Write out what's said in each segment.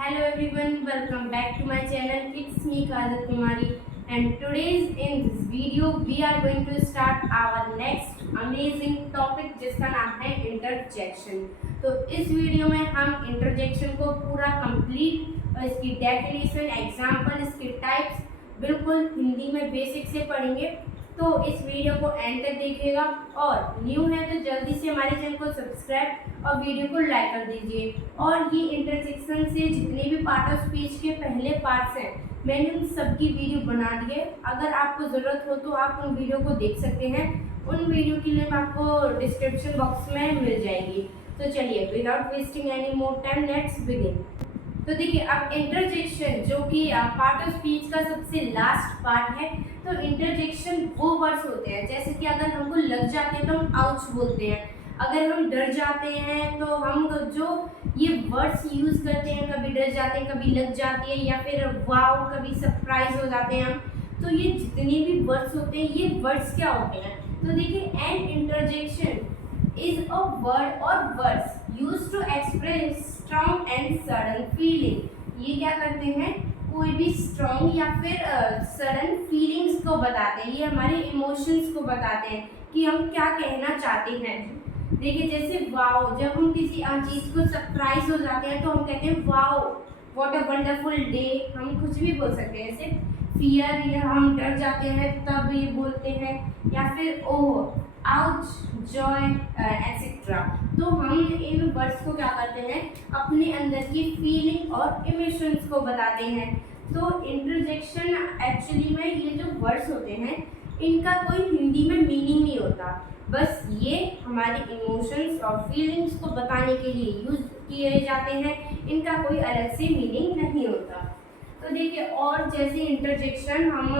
Hello everyone, welcome back to my channel. It's me Kajal Kumari, and today's in this video we are going to start our next amazing topic जिसका नाम है interjection. तो इस video में हम interjection को पूरा complete और इसकी डेफिनेशन, एग्जांपल, इसकी टाइप्स बिल्कुल हिंदी में बेसिक से पढ़ेंगे। तो इस वीडियो को एंड तक देखिएगा और न्यू है तो जल्दी से हमारे चैनल को सब्सक्राइब और वीडियो को लाइक कर दीजिए। और ये इंटरजेक्शन से जितने भी पार्ट ऑफ स्पीच के पहले पार्ट्स हैं मैंने उन सबकी वीडियो बना दी है। अगर आपको ज़रूरत हो तो आप उन वीडियो को देख सकते हैं। उन वीडियो की लिंक आपको डिस्क्रिप्शन बॉक्स में मिल जाएगी। तो चलिए without wasting any more time let's begin. तो देखिए अब इंटरजेक्शन जो कि पार्ट ऑफ स्पीच का सबसे लास्ट पार्ट है। तो इंटरजेक्शन वो वर्ड्स होते हैं जैसे कि अगर हमको लग जाते हैं तो हम आउच बोलते हैं, अगर हम डर जाते हैं तो हम जो ये वर्ड्स यूज़ करते हैं, कभी डर जाते हैं, कभी लग जाती है, या फिर वाव, कभी सरप्राइज हो जाते हैं हम। तो ये जितने भी वर्ड्स होते हैं ये वर्ड्स क्या होते हैं? तो देखिए an interjection is a word और words used to express strong and sudden feeling. ये क्या करते हैं? कोई भी स्ट्रॉन्ग या फिर सडन फीलिंग्स को बताते हैं। ये हमारे इमोशंस को बताते हैं कि हम क्या कहना चाहते हैं। देखिए जैसे वाओ, जब हम किसी चीज़ को सरप्राइज हो जाते हैं तो हम कहते हैं wow what a wonderful day. हम कुछ भी बोल सकते हैं। जैसे फियर, या हम डर जाते हैं तब ये बोलते हैं, या फिर ओह, आउच, जॉय एटसेट्रा। तो हम इन वर्ड्स को क्या करते हैं? अपने अंदर की फीलिंग और इमोशंस को बताते हैं। तो इंटरजेक्शन एक्चुअली में ये जो वर्ड्स होते हैं इनका कोई हिंदी में मीनिंग नहीं होता, बस ये हमारे इमोशंस और फीलिंग्स को बताने के लिए यूज किए जाते हैं। इनका कोई अलग से मीनिंग नहीं होता। तो देखिए और जैसे इंटरजेक्शन हम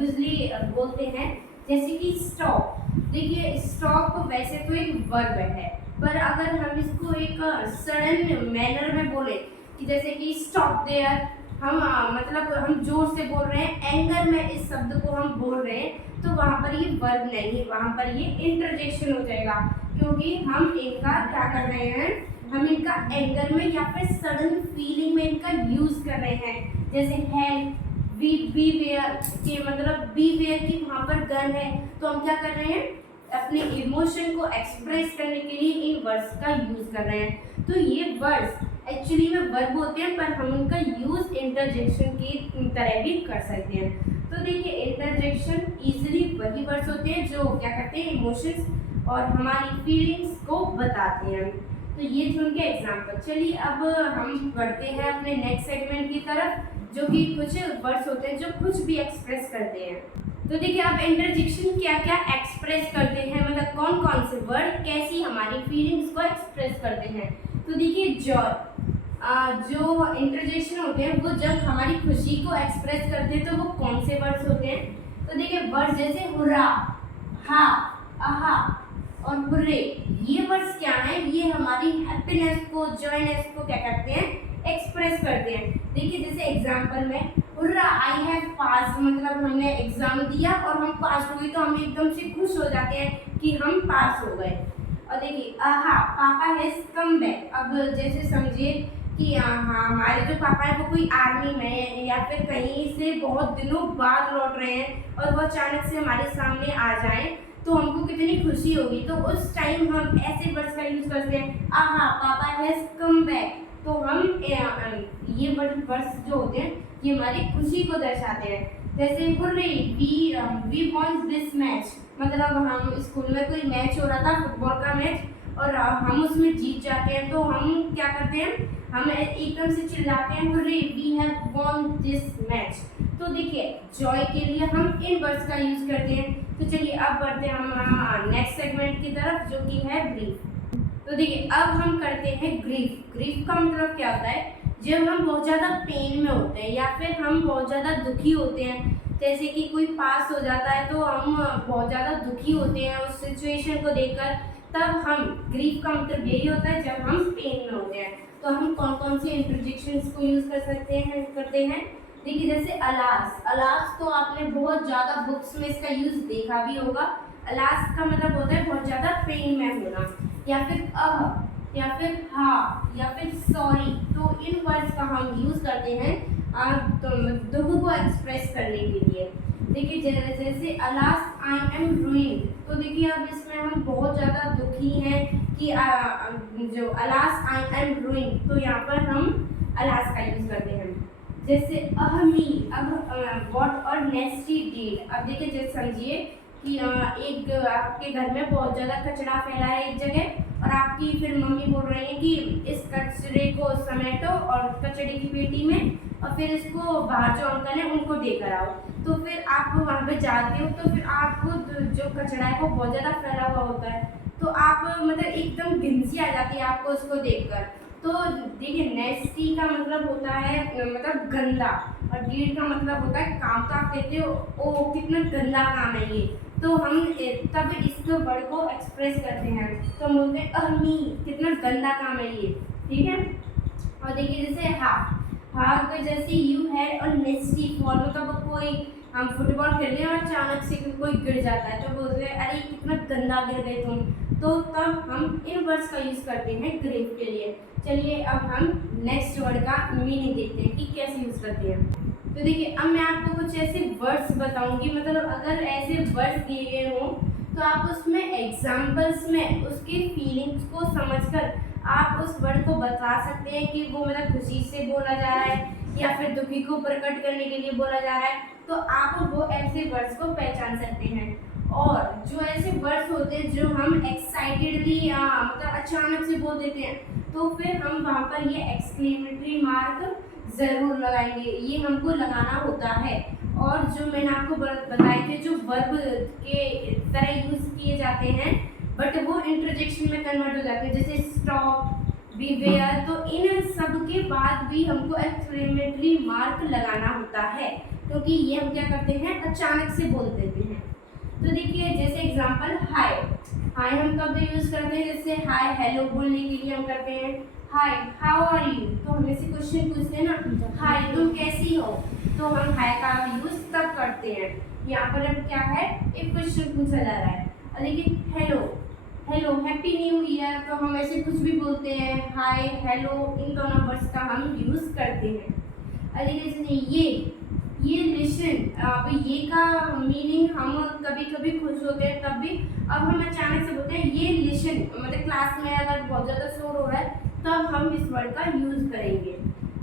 यूजली बोलते हैं जैसे कि स्टॉप। देखिए स्टॉप वैसे तो एक वर्ब है, पर अगर हम इसको एक सडन मैनर में बोले कि जैसे कि स्टॉप देयर, हम मतलब हम जोर से बोल रहे हैं, एंगर में इस शब्द को हम बोल रहे हैं, तो वहाँ पर ये वर्ब नहीं, वहाँ पर ये इंटरजेक्शन हो जाएगा, क्योंकि हम इनका क्या कर रहे हैं? हम इनका एंगर में या फिर सडन फीलिंग में इनका यूज कर रहे हैं। जैसे हेल्प, बी वेयर के मतलब बी वेयर की वहाँ पर गन है, तो हम क्या कर रहे हैं? अपने इमोशन को एक्सप्रेस करने के लिए इन वर्ड्स का यूज कर रहे हैं। तो ये वर्ड्स एक्चुअली में वर्ब होते हैं, पर हम उनका यूज इंटरजेक्शन की तरह भी कर सकते हैं। तो देखिए इंटरजेक्शन इजीली वही वर्ड्स होते हैं जो क्या करते हैं? इमोशंस और हमारी फीलिंग्स को बताते हैं। तो ये थे उनके एग्जाम्पल। चलिए अब हम बढ़ते हैं अपने नेक्स्ट सेगमेंट की तरफ, जो कि कुछ वर्ड्स होते हैं जो कुछ भी एक्सप्रेस करते हैं। तो देखिए अब इंटरजेक्शन क्या क्या एक्सप्रेस करते हैं, मतलब कौन कौन से वर्ड कैसी हमारी फीलिंग्स को एक्सप्रेस करते हैं। तो देखिए जॉय, जो इंटरजेक्शन होते हैं वो जब हमारी खुशी को एक्सप्रेस करते हैं तो वो कौन से वर्ड्स होते हैं? तो देखिए वर्ड्स जैसे हुर्रा, हा, आहा और हुर्रे, ये वर्ड्स क्या हैं? ये हमारी हैप्पीनेस को, जॉयनेस को क्या करते हैं? एक्सप्रेस करते हैं। देखिए जैसे एग्जांपल में हुर्रा आई हैव पास, मतलब हमने एग्जाम दिया और हम पास हो गए, तो हम एकदम से खुश हो जाते हैं कि हम पास हो गए। और देखिए आहा, पापा हैज कम बैक। अब जैसे समझिए कि हाँ हमारे जो पापा हैं वो कोई आर्मी में है या फिर कहीं से बहुत दिनों बाद लौट रहे हैं और वो अचानक से हमारे सामने आ जाएं तो हमको कितनी खुशी होगी। तो उस टाइम हम ऐसे वर्ड्स का यूज करते हैं, आहा पापा हैज कम बैक। तो हम ये वर्ड्स जो होते हैं ये हमारी खुशी को दर्शाते हैं। जैसे hurray, we won this match, मतलब हम स्कूल में कोई मैच हो रहा था, फुटबॉल का मैच, और हम उसमें जीत जाते हैं तो हम क्या करते हैं? हम एकदम से चिल्लाते हैं hurray we have won this match. तो देखिए जॉय के लिए हम इन वर्ड्स का यूज करते हैं। तो चलिए अब बढ़ते हैं हम नेक्स्ट सेगमेंट की तरफ, जो कि है ग्रीफ। तो देखिए अब हम करते हैं ग्रीफ। ग्रीफ का मतलब क्या होता है? जब हम बहुत ज़्यादा पेन में होते हैं या फिर हम बहुत ज़्यादा दुखी होते हैं, जैसे कि कोई पास हो जाता है तो हम बहुत ज़्यादा दुखी होते हैं उस सिचुएशन को देखकर, तब हम ग्रीफ का मतलब यही होता है जब हम पेन में होते हैं। तो हम कौन कौन से इंटरजेक्शंस को यूज़ कर सकते हैं करते हैं? देखिए जैसे अलास, अलास तो आपने बहुत ज़्यादा बुक्स में इसका यूज़ देखा भी होगा। अलास का मतलब होता है बहुत ज़्यादा पेन में होना। या फिर या फिर हाँ, या फिर सॉरी। तो इन वर्ड्स का का हम यूज़ करते हैं तो दुख को एक्सप्रेस करने के लिए। देखिए जैसे अलास आई एम रूइंड, तो देखिए अब इसमें हम बहुत ज़्यादा दुखी हैं कि जो अलास आई एम रूइंड, तो यहाँ पर हम अलास का यूज़ करते हैं। जैसे अहमी, अब व्हाट और नेस्टी डीड, अब देखिए जैसे समझिए कि एक आपके घर में बहुत ज़्यादा कचरा फैला है एक जगह, और आपकी फिर मम्मी बोल रही है कि इस कचरे को समेटो और कचरे की पेटी में, और फिर इसको बाहर जो अंकल है उनको देकर आओ। तो फिर आप वहाँ पे जाते हो, तो फिर आपको जो कचरा है वो बहुत ज़्यादा फैला हुआ होता है, तो आप मतलब एकदम घिनसी आ जाती है आपको उसको देखकर। तो देखिए नेस्टी का मतलब होता है मतलब गंदा, और डीड का मतलब होता है काम। तो आप कहते हो ओ कितना गंदा काम है ये, तो हम तब इस वर्ड को एक्सप्रेस करते हैं, तो हम बोलते हैं अहमी कितना गंदा काम है ये, ठीक है। और देखिए जैसे हाफ को जैसे यू हैड और नेस्टी फॉल, मतलब कोई हम फुटबॉल खेल रहे हैं और अचानक से कोई गिर जाता है, तो बोलते हैं अरे कितना गंदा गिर गए तुम, तो तब हम इन वर्ड्स का यूज़ करते हैं ग्रेव के लिए। चलिए अब हम नेक्स्ट वर्ड का मीनिंग देखते हैं कि कैसे यूज़ करते हैं। तो देखिए अब मैं आपको कुछ ऐसे वर्ड्स बताऊंगी, मतलब अगर ऐसे वर्ड्स दिए गए हों तो आप उसमें एग्जाम्पल्स में उसके फीलिंग्स को समझकर आप उस वर्ड को बता सकते हैं कि वो मतलब खुशी से बोला जा रहा है या फिर दुखी को प्रकट करने के लिए बोला जा रहा है, तो आप वो ऐसे वर्ड्स को पहचान सकते हैं। और जो ऐसे वर्ड्स होते हैं जो हम एक्साइटेडली मतलब अचानक से बोल देते हैं, तो फिर हम वहाँ पर ये एक्सक्लेमेटरी मार्क ज़रूर लगाएंगे, ये हमको लगाना होता है। और जो मैंने आपको बताए थे जो वर्ब के तरह यूज़ किए जाते हैं बट वो इंटरजेक्शन में कन्वर्ट हो जाते हैं, जैसे स्टॉप, बीवेयर, तो इन सब के बाद भी हमको एक्सक्लेमेटरी मार्क लगाना होता है, क्योंकि ये हम क्या करते हैं अचानक से बोल देते हैं। तो देखिए जैसे एग्जांपल हाय हम कब यूज़ करते हैं, जैसे हाय हेलो बोलने के लिए हम करते हैं हाय हाउ आर यू, तो हमें से क्वेश्चन पूछते हैं ना हाय तुम कैसी हो, तो हम हाय का यूज़ तब करते हैं। यहाँ पर अब क्या है एक क्वेश्चन पूछा जा रहा है। और देखिए हेलो हैप्पी न्यू ईयर, तो हम ऐसे कुछ भी बोलते हैं हाय हेलो, इन दोनों वर्ड्स का हम यूज़ करते हैं। और देखिए ये लिसन, अब ये का मीनिंग हम कभी कभी खुश होते हैं तब भी, अब हम अचानक से बोलते हैं ये लिसन, मतलब क्लास में अगर बहुत ज़्यादा शोर हो रहा है तब हम इस वर्ड का यूज़ करेंगे।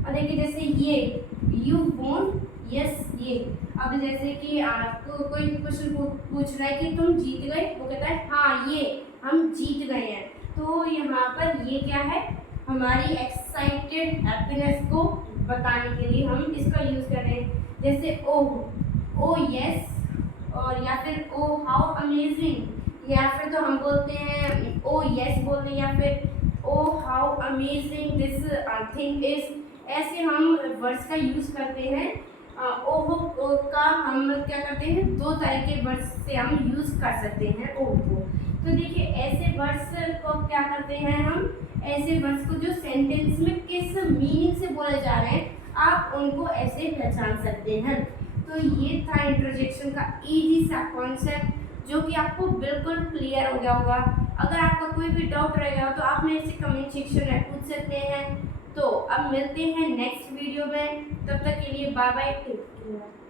और देखिए जैसे ये यू वॉन, यस ये, अब जैसे कि आपको कोई क्वेश्चन पूछ रहा है कि तुम जीत गए, वो कहता है हाँ ये हम जीत गए हैं, तो यहाँ पर ये क्या है हमारी एक्साइटेड हैप्पीनेस को बताने के लिए हम इसका यूज़ कर रहे हैं। जैसे ओ यस, और या फिर ओ हाउ अमेजिंग, या फिर तो हम बोलते हैं ओ यस बोलते हैं, या फिर oh how amazing this thing is, ऐसे हम वर्ड्स का यूज़ करते हैं। ओहो का हम क्या करते हैं दो तरह के वर्ड्स से हम यूज़ कर सकते हैं ओ को। तो देखिए ऐसे वर्ड्स को क्या करते हैं हम, ऐसे वर्ड्स को जो सेंटेंस में किस मीनिंग से बोले जा रहे हैं आप उनको ऐसे पहचान सकते हैं। तो ये था इंट्रोजेक्शन का इजी सा कॉन्सेप्ट जो कि आपको बिल्कुल क्लियर हो गया होगा। अगर आपका कोई भी डाउट रहेगा तो आप मेरे से कमेंट सेक्शन में पूछ सकते हैं। तो अब मिलते हैं नेक्स्ट वीडियो में, तब तक के लिए बाय बाय, टेक केयर।